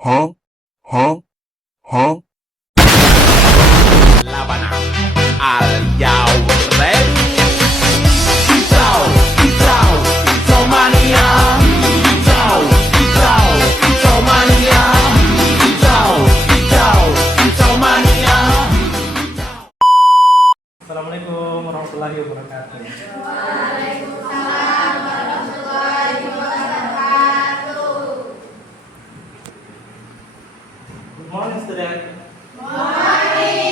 Huh? Huh? Huh? Laban Are you ready? Pisau mania. Pisau mania. Pisau mania. Assalamualaikum warahmatullahi wabarakatuh. Waalaikumsalam warahmatullahi wabarakatuh. Good morning, student. Morning.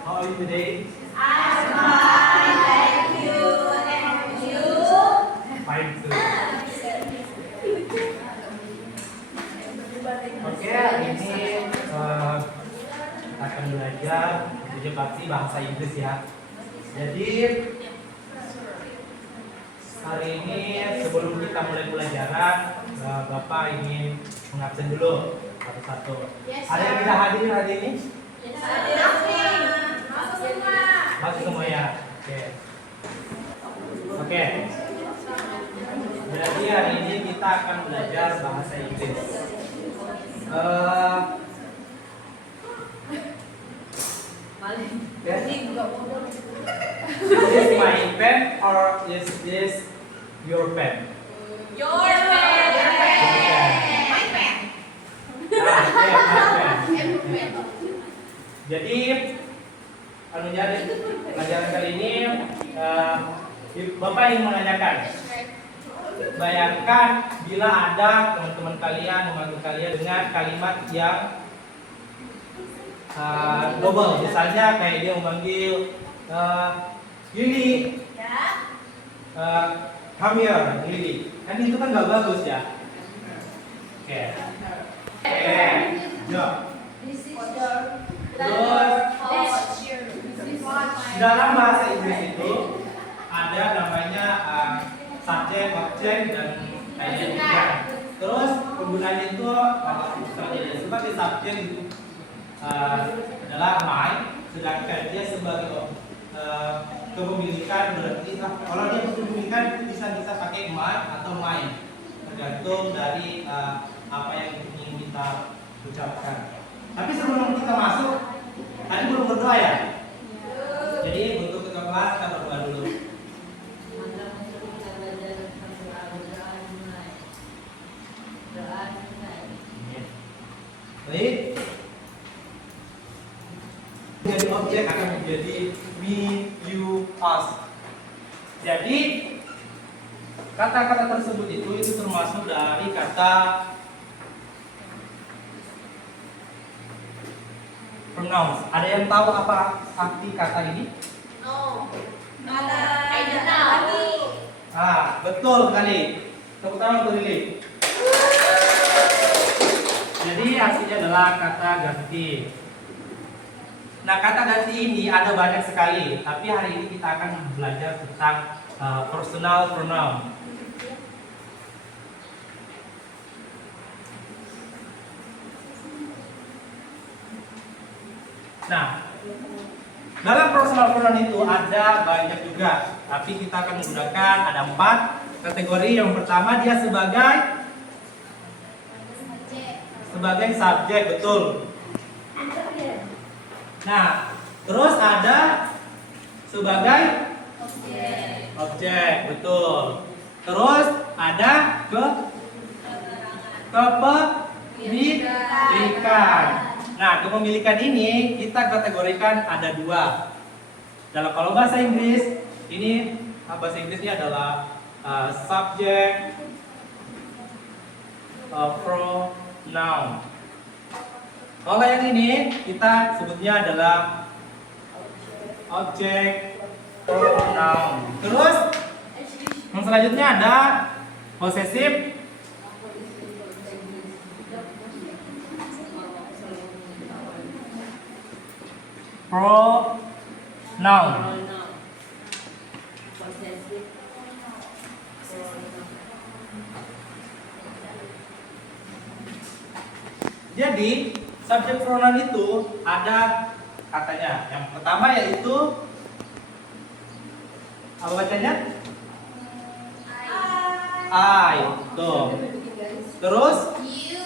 How are you today? I'm fine, thank you. And you? Fine too. Oke, hari ini kita akan belajar edukasi bahasa Inggris ya. Jadi hari ini sebelum kita mulai pelajaran, Bapak ingin mengabsen dulu satu-satu. Ada yang tidak hadir hari ini? Masuk semua. Masuk semua ya. Oke. Jadi hari ini kita akan belajar bahasa Inggris. Is this my pen or is this your pen? Your pen. My pen. Ah, okay, my pen. Jadi, pelajaran kali ini Bapak ingin menanyakan. Bayangkan bila ada teman-teman kalian memanggil kalian dengan kalimat yang double, misalnya kayak dia memanggil Lily, come here, Lily. Kan itu kan nggak bagus ya. Oke. Jawab. Dalam bahasa Inggris itu ada namanya subjek, objek, dan predikat. Terus penggunaan itu sebagai subjek itu adalah my, sedangkan dia sebagai kepemilikan berarti kalau dia kepemilikan itu bisa pakai my atau mine, tergantung dari apa yang ingin kita ucapkan. Tapi sebelum kita masuk, tadi belum berdoa ya. Jadi untuk ke kelas kita berdoa dulu. Baik. Jadi objek akan menjadi me, you, us. Jadi kata-kata tersebut itu termasuk dari kata pronouns. Ada yang tahu apa arti kata ini? No. Tidak tahu. Betul sekali. Tepuk tangan untuk Lili. Jadi artinya adalah kata ganti. Nah, kata ganti ini ada banyak sekali, tapi hari ini kita akan belajar tentang personal pronoun. Nah, dalam personal pronoun itu ada banyak juga, tapi kita akan menggunakan ada 4 kategori. Yang pertama dia sebagai subjek, betul. Nah, terus ada sebagai objek, betul. Terus ada kepemilikan. Nah, kepemilikan ini kita kategorikan ada 2. Kalau bahasa Inggris ini adalah subject pronoun. Kalau yang ini kita sebutnya adalah object pronoun. Terus yang selanjutnya ada possessive pronoun. Jadi subjek pronoun itu ada katanya. Yang pertama yaitu apa bacanya? I. Tuh. Terus You.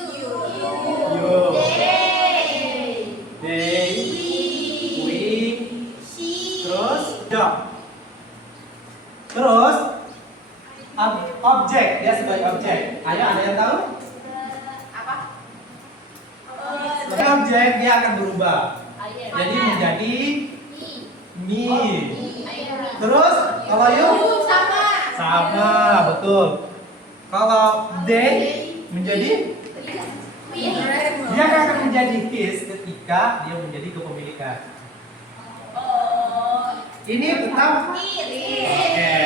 dia akan berubah. Jadi menjadi me. Terus kalau you sama, betul. Kalau they menjadi dia akan menjadi his ketika dia menjadi kepemilikan. Ini tetap oke.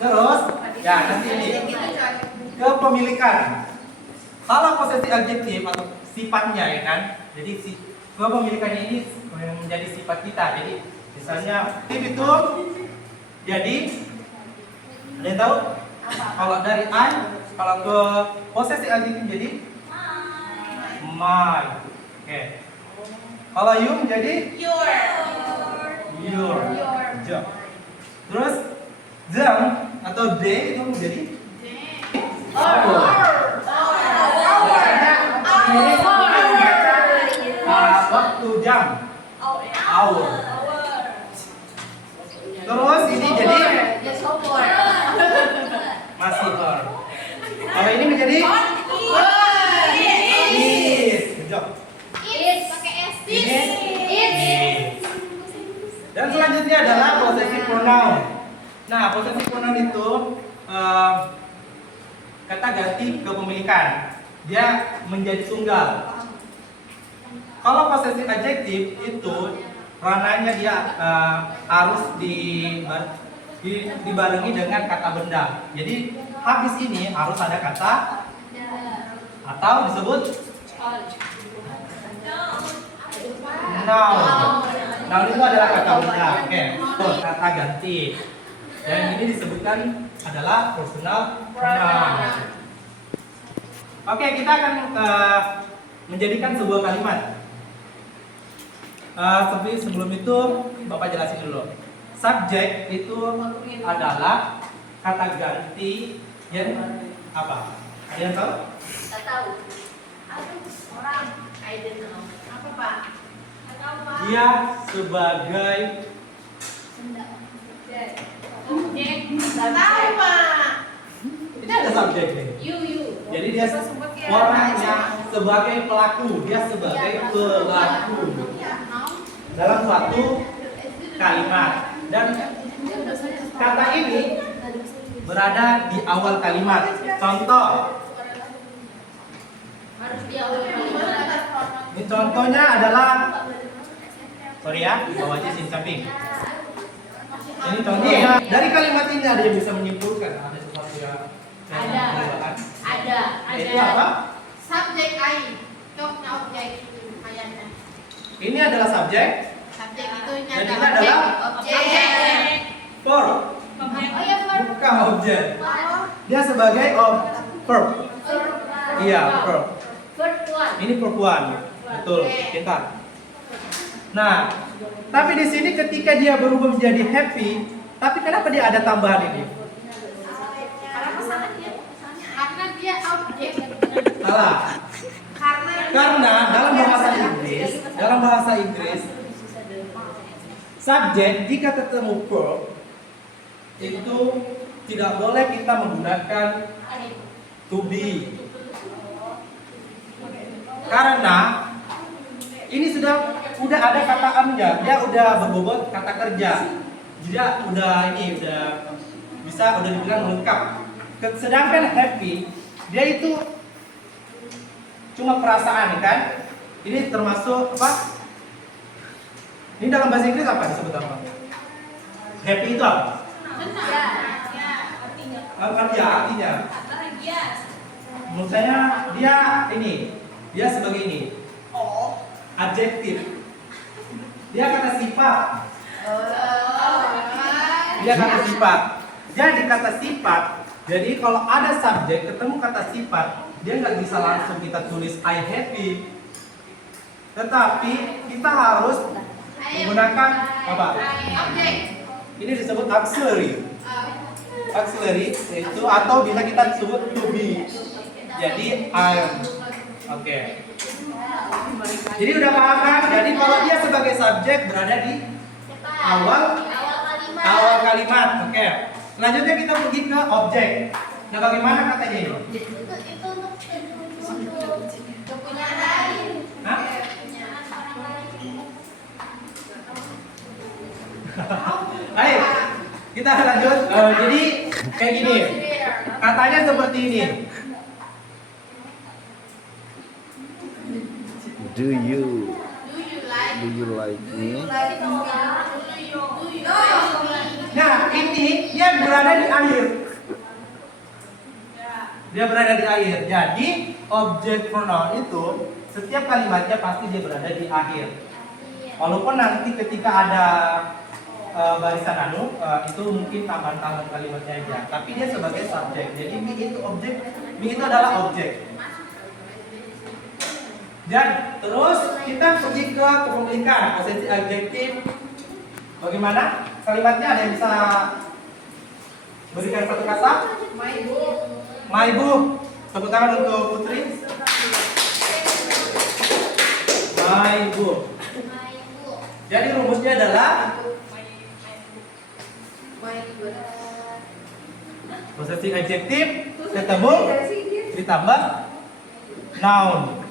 Terus ya nanti ini kepemilikan. Kalau posesif adjektif atau sifatnya ya kan. Jadi si kepemilikannya ini menjadi sifat kita. Jadi misalnya tip itu jadi ada yang tahu? Kalau dari I, kalau ke posesif adjektif jadi my. Oke. Kalau you menjadi your. Job. Terus them atau they itu menjadi waktu jam. Hour. Terus ini jadi masih her. Kalau ini menjadi is. Good job. Dan selanjutnya adalah possessive pronoun. Nah, possessive pronoun itu kata ganti kepemilikan. Dia menjadi tunggal. Kalau possessive adjective itu rananya dia harus dibarengi dengan kata benda. Jadi habis ini harus ada kata atau disebut noun. Noun itu adalah kata benda. Oke, kata ganti. Dan ini disebutkan adalah personal pronoun. Oke, kita akan menjadikan sebuah kalimat. Tapi sebelum itu Bapak jelasin dulu. Subjek itu adalah kata ganti yang apa? Ada yang tahu? Tak tahu. Orang. I don't know. Apa Pak? Tak tahu Pak. Dia sebagai Objek. Tak tahu Pak. ini ada subjek nih. You. Jadi dia orang yang sebagai pelaku, dia sebagai pelaku dalam suatu kalimat. Dan kata ini berada di awal kalimat. Contoh. Harus di awal kalimat. Ini contohnya adalah sorry ya, bawa aja sini samping. Ini contohnya dari kalimat ini ada yang bisa menyimpulkan ada sesuatu yang Ada. Itu apa? Subjek I. Contohnya objek ayatnya. Ini adalah subjek. Subjek itu Dan ini adalah objek. verb. Oh ya verb. Bukan objek. Dia sebagai verb. Iya, verb. Verb one. Ini verb one. Betul, pintar. Nah, tapi di sini ketika dia berubah menjadi happy, tapi kenapa dia ada tambahan ini? Karena pasangannya. Karena dia objek. Salah. Karena dalam bahasa Inggris, subjek jika ketemu verb itu tidak boleh kita menggunakan to be. Karena ini sudah ada kata amnya, dia udah berbobot kata kerja. Dia udah dibilang lengkap. Sedangkan happy dia itu cuma perasaan kan? Ini termasuk apa? Ini dalam bahasa Inggris apa disebut apa? Happy itu apa? Artinya. Menurut saya dia sebagai ini. Adjektif. Dia kata sifat. Jadi kata sifat. Jadi kalau ada subjek ketemu kata sifat, dia nggak bisa langsung kita tulis I happy. Tetapi kita harus menggunakan apa? Objek. Ini disebut auxiliary. Auxiliary itu atau bisa kita sebut to be. Jadi I'm. Oke. Jadi udah paham kan? Jadi kalau dia sebagai subjek berada di awal kalimat. Oke. Selanjutnya kita pergi ke objek. Nah, bagaimana katanya ini? Itu untuk kepunyaan. Baik, kita lanjut. Jadi kayak gini, katanya seperti ini. Do you Do you like me? Nah, ini dia berada di akhir. Dia berada di akhir. Jadi objek pronoun itu setiap kalimatnya pasti dia berada di akhir. Walaupun nanti ketika ada barisan itu mungkin tambahan-tambahan kalimatnya aja. Tapi dia sebagai subjek. Jadi me itu objek, me itu adalah objek. Dan terus kita pergi ke kepemilikan posisi adjektif. Bagaimana kalimatnya? Ada yang bisa berikan satu kata? My book. Tepuk tangan untuk Putri. My book. Jadi rumusnya adalah posisi adjektif ketemu ditambah noun.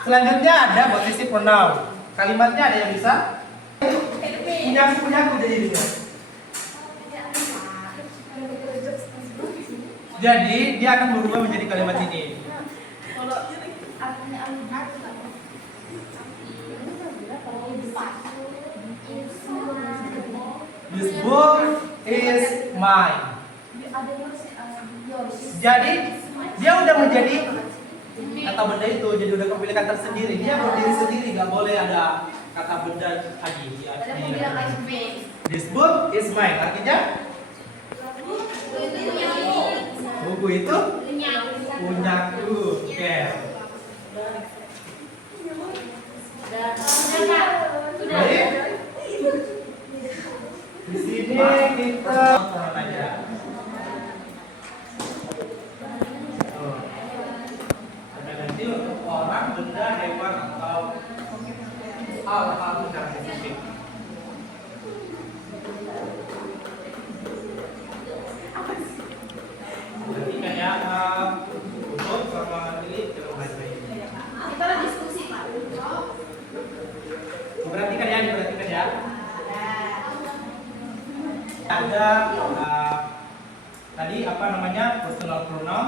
Selanjutnya ada posisi pronoun. Kalimatnya ada yang bisa? Punyaku jadinya. Jadi dia akan berubah menjadi kalimat ini. This book is mine. Jadi dia udah menjadi kata benda itu, jadi udah kepemilikan tersendiri. Dia berdiri sendiri, nggak boleh ada kata benda lagi. This book is mine. Artinya buku itu punyaku. Oke. Baik. Di sini kita aja. Ada ganti untuk orang, benda, hewan atau hal-hal secara spesifik. Berarti kayak untuk sama ini coba baik-baik. Kita lagi diskusi, Pak. Diperhatikan ya. Ada tadi apa namanya personal pronoun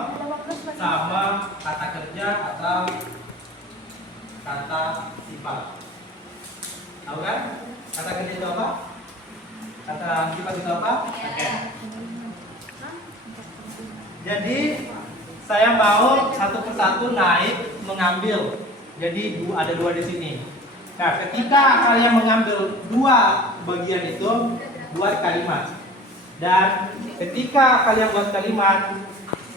sama kata kerja atau kata sifat. Tahu kan? Kata kerja itu apa? Kata sifat itu apa? Oke. Jadi saya mau satu persatu naik mengambil. Jadi ada dua di sini. Nah, ketika kalian mengambil dua bagian itu, buat kalimat. Dan ketika kalian buat kalimat,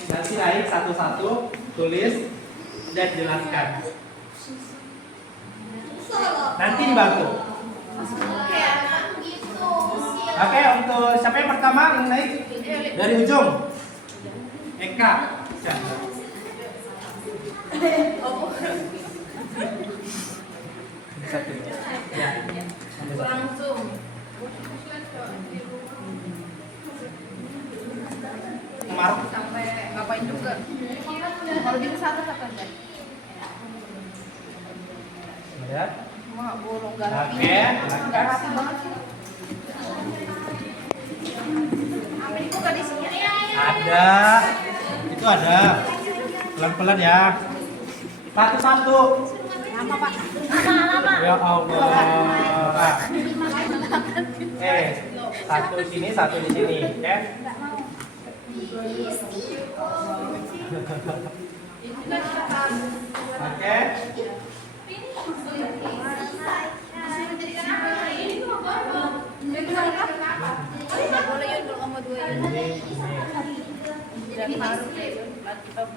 nanti naik satu-satu, tulis dan jelaskan. Nanti dibantu. Oke, untuk siapa yang pertama yang naik? Dari ujung. Eka. Satu. Ya. Langsung. Kemarin Sampai ngapain juga. Kalau gitu satu aja. ya. Mak bolong gak rapi. Oke. Gak rapi banget sih. Apa itu gak di sini? Ada. Itu ada. Pelan-pelan ya. Satu-satu. Lama, Pak. Lama. Ya Allah. Satu di sini, satu di sini, ya. Oke.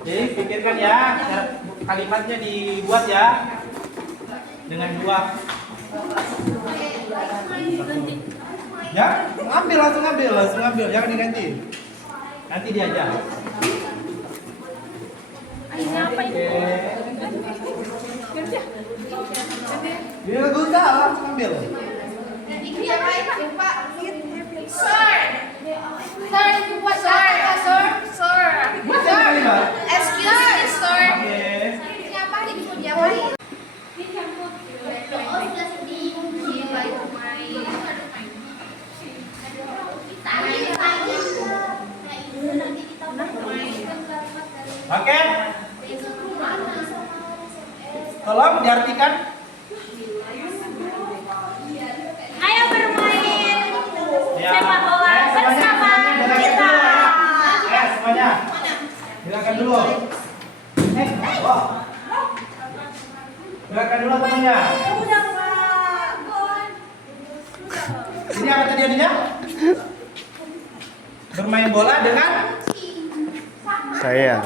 Jadi pikirkan ya, kalimatnya dibuat ya dengan dua. Ya, langsung ambil, jangan diganti. Nanti diajar. Ini apa ini? Dia gak usah, langsung ambil. Ini apa ini, Pak? Sir. Sir, buat apa, sir? Sir. Buat yang kalimat. Excuse me, sir. Oke. Ini apa? Ini bisa diapain? Oke? Tolong diartikan. Ayo bermain Ya. sepak bola bersama kita. Semuanya. Gerakan dulu. Oh. Gerakan dulu temannya. Udah Pak. Ini apa tadi artinya? Bermain bola dengan Saya.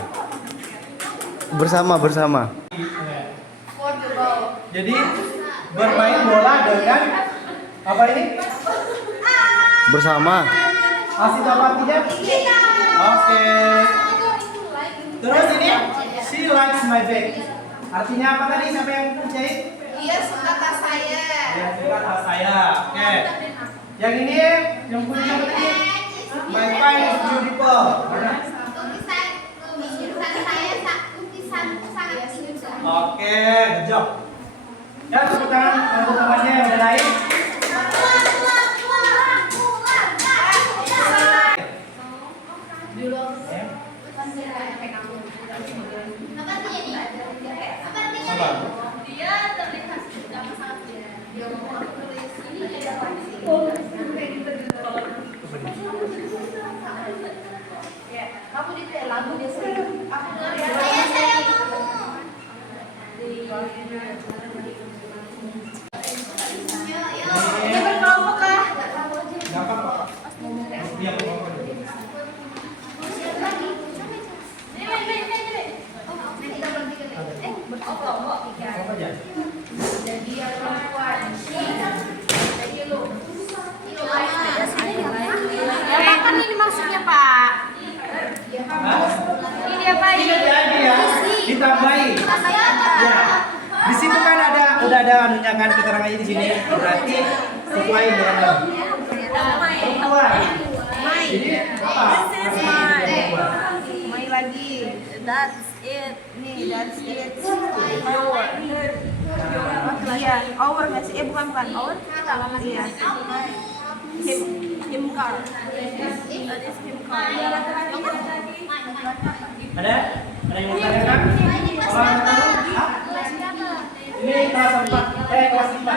Bersama. Jadi bermain bola dengan apa ini? Bersama. Asli apa artinya? Oke. Terus ini she likes my bag. Artinya apa tadi? Siapa yang percaya? Iya, suka tas saya. Ya, suka tas saya. Oke. Yang ini yang punya siapa tadi? My pen is beautiful. Mana? Lukisan saya lukisan sangat indah. Oke, good job. Ya, tepuk tangan untuk temannya yang udah naik. Dulu Ya. apa artinya nih? Apa artinya Apa? nih? Dia terlihat sangat dia mau tulis ini ada apa sih? Ya, kamu di lagu dia sering. Aku dengar ya. Saya mau. Kita berkelompok kah? Gampang kok. Iya, apa-apa. Apa aja? Apa ini maksudnya Pak? Hah? Ini apa ini? Ini jadi ya, ditambahi. Ya. Di situ kan udah ada anunya kan keterangannya di sini. Berarti sesuai dengan perempuan. Jadi apa? Main lagi. That's it. Nih, that's it. Our. Iya, our nggak sih? Bukan our. Iya. Him car. That is him car. Ada? Ada yang mau tanyakan? Orang tahu? Hah? Ini kelas 4. Kelas 5.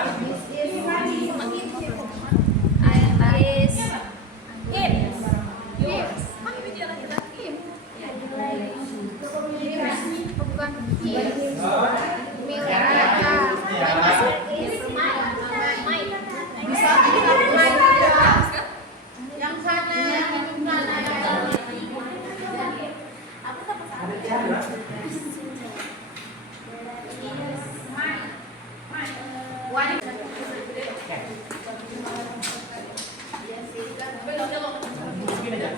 Mungkin aja.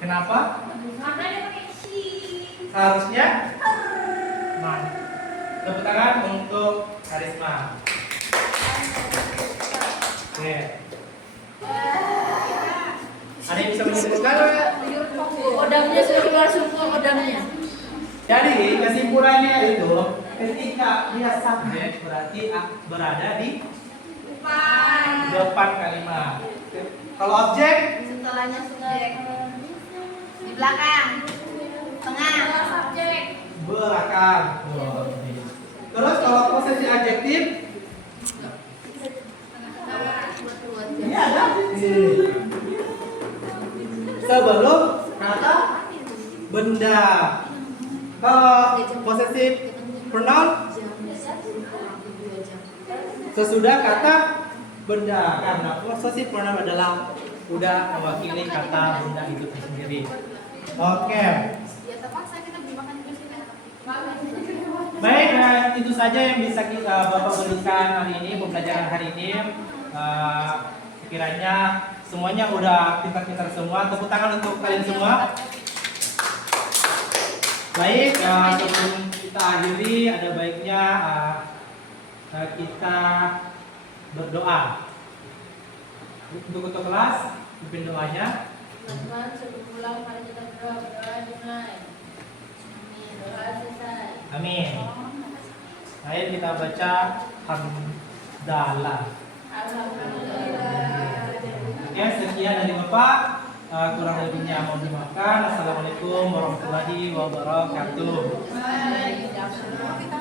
Kenapa? Seharusnya tepuk tangan untuk Karisma. Oke. Ada yang bisa menyimpulkan? Kodamnya sudah keluar semua kodamnya. Jadi kesimpulannya itu ketika dia subjek berarti berada di depan kalimat. Kalau objek Setelahnya subjek. Di belakang. Tengah. Subjek. belakang. Terus kalau posisi adjektif ini ada sebelum kata benda. Kalau posesif pronoun sesudah kata benda, karena posesif pronoun adalah udah mewakili kata benda itu sendiri. Oke. Ya terpaksa kita dimakan juga sih. Baik, itu saja yang bisa kita Bapak berikan hari ini, pembelajaran hari ini. Sekiranya semuanya udah pintar-pintar semua. Tepuk tangan untuk kalian semua. Baik, sebelum kita akhiri, ada baiknya kita berdoa. Untuk kelas, pimpin doanya. Teman-teman sebelum pulang mari kita berdoa dimulai. Amin. Doa selesai. Amin. Ayo kita baca hamdalah. Oke, sekian dari Bapak. Kurang lebihnya mohon dimaafkan. Assalamualaikum warahmatullahi wabarakatuh. Kita